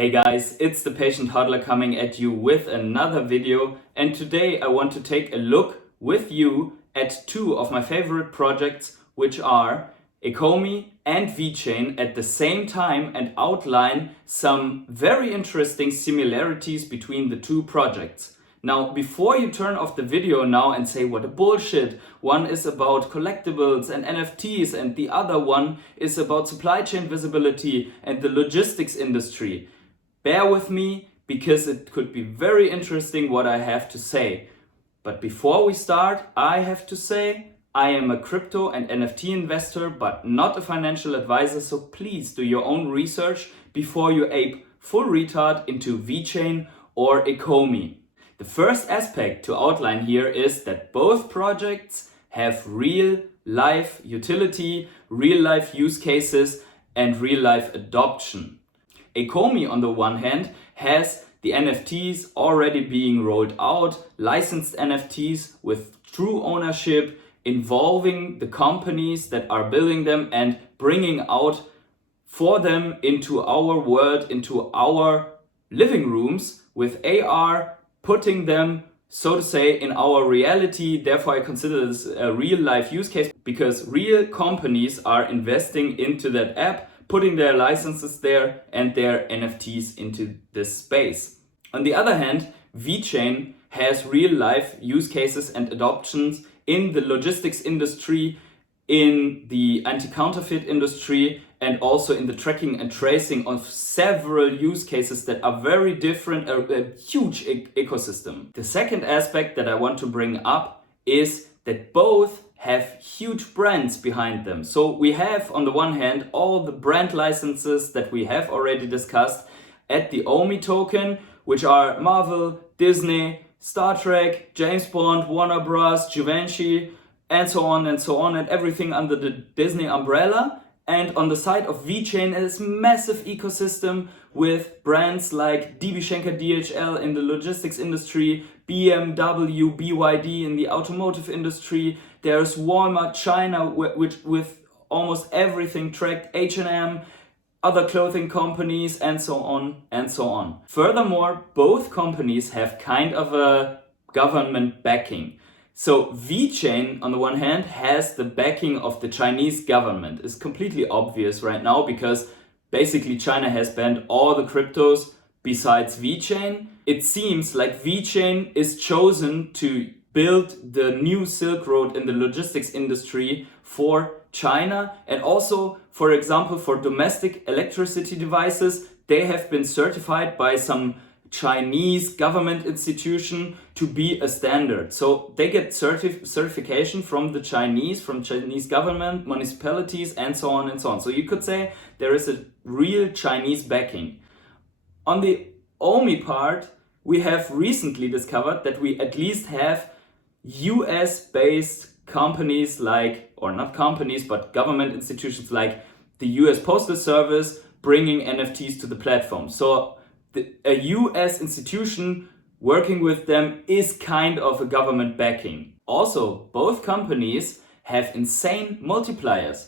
Hey guys, it's the patient hodler coming at you with another video, and today I want to take a look with you at two of my favorite projects, which are Ecomi and Vechain at the same time, and outline some very interesting similarities between the two projects. Now, before you turn off the video now and say what a bullshit, one is about collectibles and NFTs and the other one is about supply chain visibility and the logistics industry, bear with me because it could be very interesting what I have to say. But before we start, I have to say I am a crypto and NFT investor, but not a financial advisor, so please do your own research before you ape full retard into Vechain or Ecomi. The first aspect to outline here is that both projects have real life utility, real life use cases and real life adoption. Ecomi on the one hand has the NFTs already being rolled out, licensed NFTs with true ownership, involving the companies that are building them and bringing out for them into our world, into our living rooms with AR, putting them, so to say, in our reality. Therefore, I consider this a real life use case because real companies are investing into that app, putting their licenses there and their NFTs into this space. On the other hand, Vechain has real life use cases and adoptions in the logistics industry, in the anti-counterfeit industry, and also in the tracking and tracing of several use cases that are very different, a huge ecosystem. The second aspect that I want to bring up is that both have huge brands behind them. So we have on the one hand all the brand licenses that we have already discussed at the OMI token, which are Marvel, Disney, Star Trek, James Bond, Warner Bros, Givenchy, and so on, and everything under the Disney umbrella. And on the side of Vechain is massive ecosystem with brands like DB Schenker DHL in the logistics industry, BMW, BYD in the automotive industry. There's Walmart China, which with almost everything tracked, H&M, other clothing companies, and so on and so on. Furthermore, both companies have kind of a government backing. So Vechain, on the one hand, has the backing of the Chinese government. It's completely obvious right now because basically China has banned all the cryptos besides Vechain. It seems like Vechain is chosen to build the new Silk Road in the logistics industry for China, and also, for example, for domestic electricity devices, they have been certified by some Chinese government institution to be a standard. So they get certification from the Chinese government, municipalities, and so on and so on. So you could say there is a real Chinese backing. On the OMI part, we have recently discovered that we at least have US-based companies like, or not companies, but government institutions like the US Postal Service bringing NFTs to the platform. So a US institution working with them is kind of a government backing. Also, both companies have insane multipliers.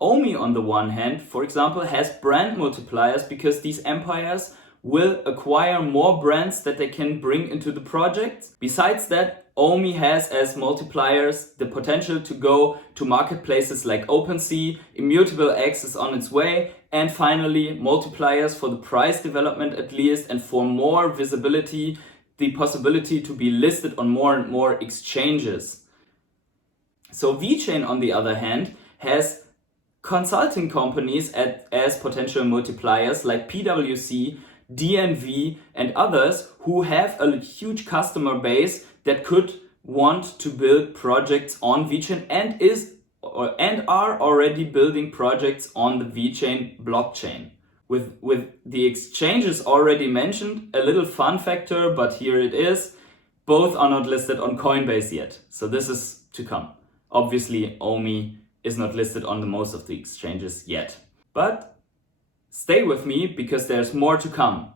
OMI on the one hand, for example, has brand multipliers because these empires will acquire more brands that they can bring into the project. Besides that, OMI has as multipliers the potential to go to marketplaces like OpenSea, immutable X is on its way, and finally multipliers for the price development at least, and for more visibility, the possibility to be listed on more and more exchanges. So Vechain on the other hand has consulting companies as potential multipliers like PwC, DNV and others who have a huge customer base that could want to build projects on Vechain and are already building projects on the Vechain blockchain. With the exchanges already mentioned, a little fun factor, but here it is, both are not listed on Coinbase yet. So this is to come. Obviously, OMI is not listed on the most of the exchanges yet. But stay with me because there's more to come.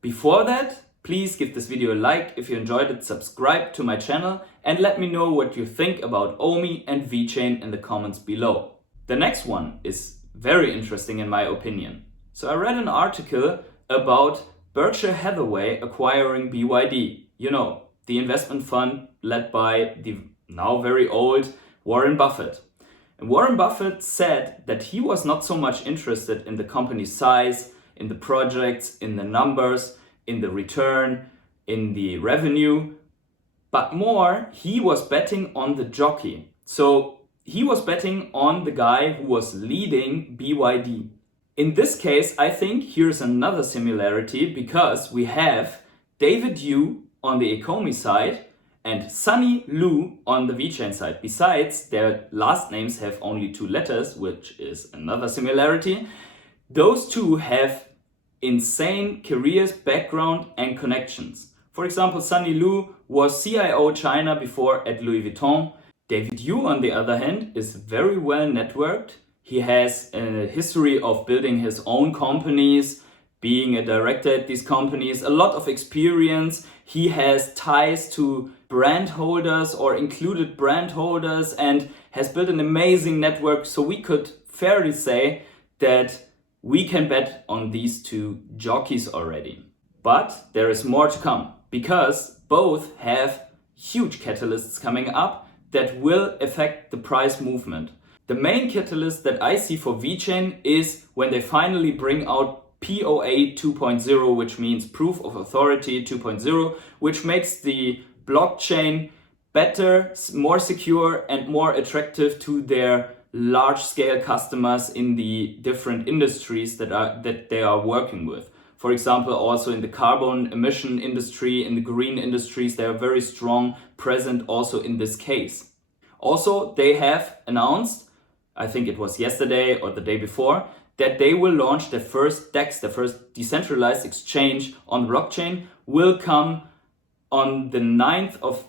Before that, please give this video a like if you enjoyed it, subscribe to my channel, and let me know what you think about OMI and Vechain in the comments below. The next one is very interesting in my opinion. So I read an article about Berkshire Hathaway acquiring BYD. You know, the investment fund led by the now very old Warren Buffett. And Warren Buffett said that he was not so much interested in the company's size, in the projects, in the numbers, in the return, in the revenue, but more he was betting on the jockey. So he was betting on the guy who was leading BYD. In this case, I think here's another similarity, because we have David Yu on the Ecomi side and Sunny Lu on the Vechain side. Besides, their last names have only 2 letters, which is another similarity. Those two have insane careers, background and connections. For example, Sunny Lu was CIO China before at Louis Vuitton. David Yu, on the other hand, is very well networked. He has a history of building his own companies, being a director at these companies, a lot of experience. He has ties to brand holders or included brand holders and has built an amazing network. So we could fairly say that we can bet on these 2 jockeys already. But there is more to come, because both have huge catalysts coming up that will affect the price movement. The main catalyst that I see for Vechain is when they finally bring out POA 2.0, which means Proof of Authority 2.0, which makes the blockchain better, more secure and more attractive to their large-scale customers in the different industries that they are working with. For example, also in the carbon emission industry, in the green industries, they are very strong, present also in this case. Also, they have announced, I think it was yesterday or the day before, that they will launch their first DEX, the first decentralized exchange on blockchain, will come on the 9th of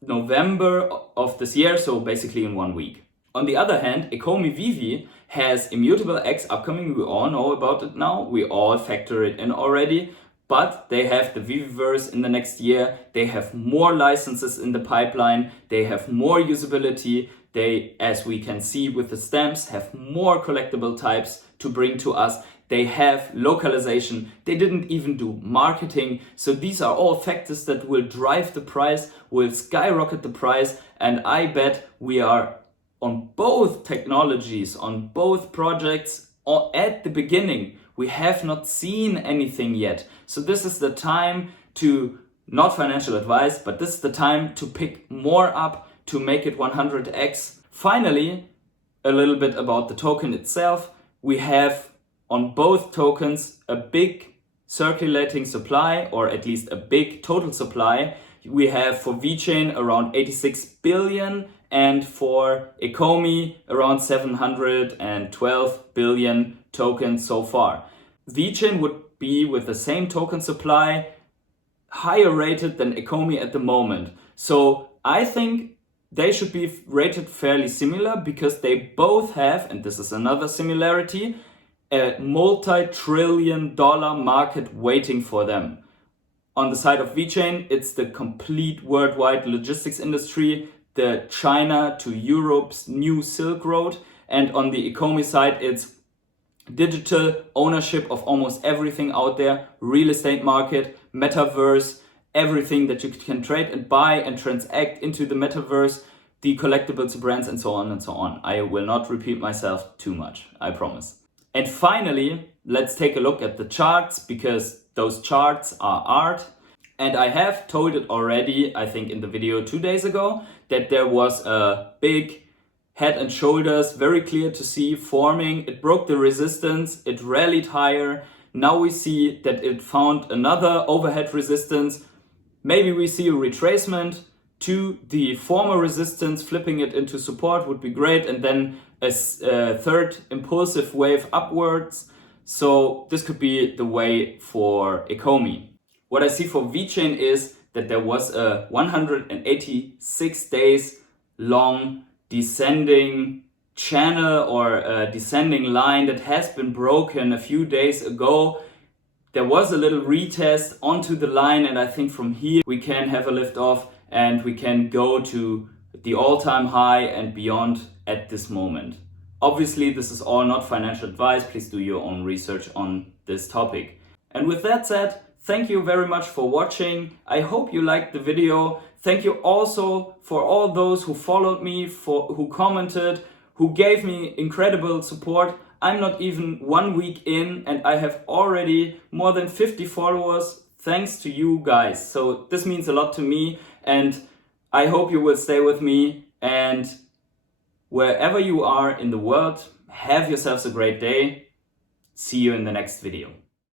November of this year, so basically in 1 week. On the other hand, Ecomi Veve has Immutable X upcoming. We all know about it now. We all factor it in already. But they have the Veveverse in the next year. They have more licenses in the pipeline. They have more usability. They, as we can see with the stamps, have more collectible types to bring to us. They have localization. They didn't even do marketing. So these are all factors that will drive the price, will skyrocket the price. And I bet we are on both technologies, on both projects at the beginning. We have not seen anything yet. So this is the time to, not financial advice, but this is the time to pick more up to make it 100x. Finally, a little bit about the token itself. We have on both tokens a big circulating supply, or at least a big total supply. We have for Vechain around 86 billion and for Ecomi around 712 billion tokens so far. Vechain would be, with the same token supply, higher rated than Ecomi at the moment. So I think they should be rated fairly similar, because they both have, and this is another similarity, a multi-trillion-dollar market waiting for them. On the side of Vechain, it's the complete worldwide logistics industry, the China to Europe's new Silk Road. And on the Ecomi side, it's digital ownership of almost everything out there, real estate market, metaverse, everything that you can trade and buy and transact into the metaverse, the collectibles, brands, and so on and so on. I will not repeat myself too much, I promise. And finally, let's take a look at the charts, because those charts are art. And I have told it already, I think in the video 2 days ago, that there was a big head and shoulders, very clear to see, forming. It broke the resistance, it rallied higher. Now we see that it found another overhead resistance. Maybe we see a retracement to the former resistance, flipping it into support would be great, and then a third impulsive wave upwards. So this could be the way for Ecomi. What I see for Vechain is that there was a 186 days long descending channel, or a descending line that has been broken a few days ago. There was a little retest onto the line, and I think from here we can have a lift off and we can go to the all-time high and beyond at this moment. Obviously, this is all not financial advice. Please do your own research on this topic. And with that said, thank you very much for watching. I hope you liked the video. Thank you also for all those who followed me, who commented, who gave me incredible support. I'm not even 1 week in and I have already more than 50 followers thanks to you guys. So this means a lot to me, and I hope you will stay with me. And wherever you are in the world, have yourselves a great day. See you in the next video.